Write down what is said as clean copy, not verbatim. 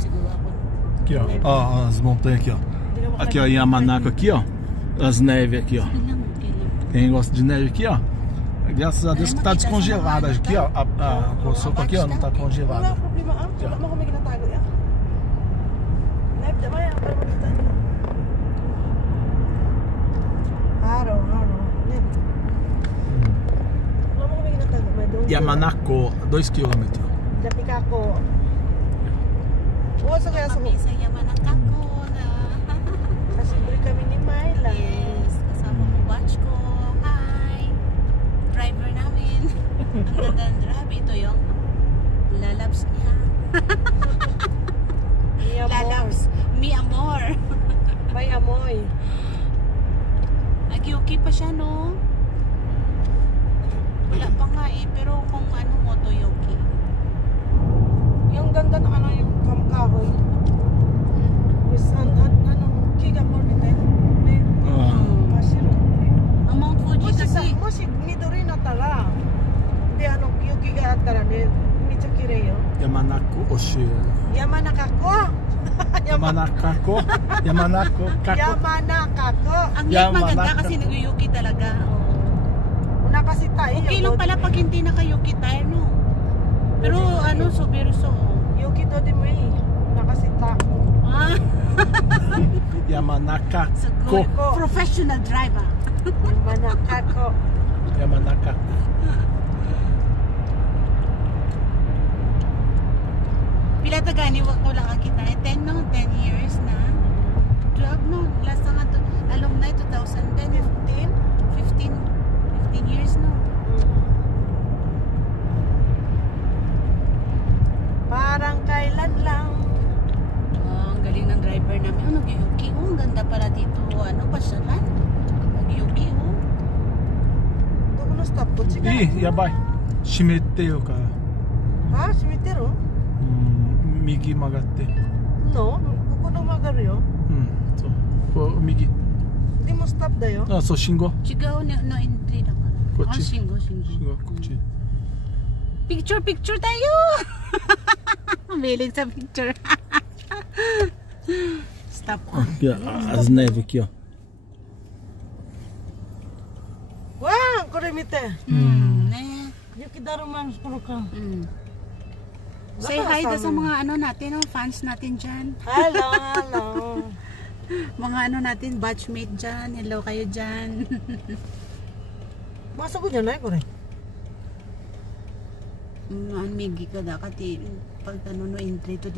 siguro ako. Aqui, ó, as montanhas aqui, ó. Aqui, ó, Yamanaka aqui, ó. As neves aqui, ó. Quem gosta de neve aqui, ó. Graças a Deus que tá descongelada aqui, ó. A sopa aqui, ó, não tá congelada. Yamanako, 2 km. Japikako. Sa kaya Kami sa Yamanakako na. Kasi bili kami ni Myla. Yes, kasama mo watch ko. Hi! Driver namin. Ang ganda ng drive. Ito yung lalabs niya. Lalabs. Mi amor. May amoy. Nag-yuki pa siya, no? Wala pa nga eh. Pero kung ano mo, Toyoki. Yung ganda ng ano yung kamkahoy. With ano, kiga mo nito. Masiro. Ang Mount Fuji kasi. Moshi midori na tara. De ano yuki ga attara ne mecha kirei yo. Yamanako Oshi. Yamanakako. Yamanakako. Yamanako. Yamanakako. Ang lake maganda kasi nag-yuki talaga. Una kasi tayo. Okay lang pala pag hindi naka-yuki tayo, no? Pero ano, so yuki to di mo eh. Nakasita. Ah. Yamanaka. So good. Professional driver. Yamanakako. Yamanaka. Pila tagani wag ko lang kita. 10 no, 10 years na. 12 no, last na nga alumni 2010, 15 years no. Parang kailan lang. Oh, ang galing ng driver namin. Oh, nag-yuki. Oh, ang ganda pala dito. Ano, pasyalan? Nag-yuki, oh. Doon na stop ko. Sige. Yabai. Shimette yo ka. Ha? Shimiteru? Migi magatte. No, kuko no magaru yo. So, migi. Hindi mo stop da yo. So shingo. Chigaw no entry lang. Kochi. Shingo. Shingo, kochi. Picture tayo! Mahilig sa picture. Stop. Aqui, ó, as neves aqui, ó. Wow, kore mite. Yuki daruman kuro ka. Say hi daw sa mga ano natin, no? Fans natin dyan. Hello. Mga ano natin, batchmate dyan. Hello kayo dyan. Masa ko dyan ay kore. Migi ka da, kati pag ano no entry to